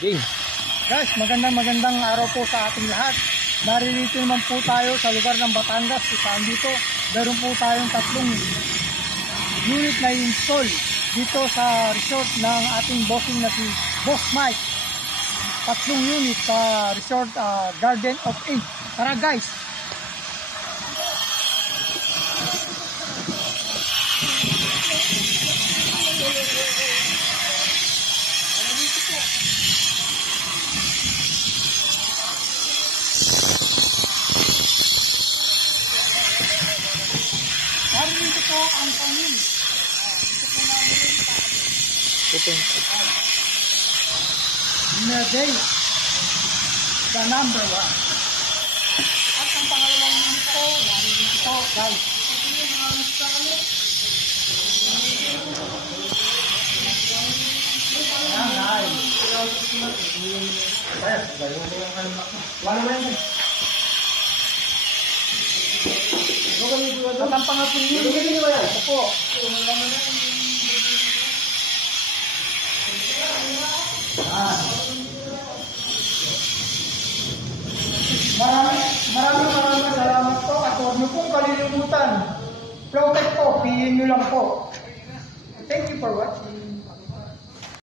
Game. Guys, magandang araw po sa ating lahat. Naririto naman po tayo sa lugar ng Batangas. Saan dito, meron po tayong 3 unit na install dito sa resort ng ating bossing na si Boss Mike. 3 unit sa resort Garden of Age. Tara guys! Dito po ang pangin. Dito po namin Nerday, the number 1. At ang pangalawang unit po, dito guys. Ito yung mga restaurant. Ayan guys. Wala mo yan. At ang pangatong unit po. Maraming salamat po at huwag niyo pong kalilimutan. Protect po, piliin niyo lang po. Thank you for watching.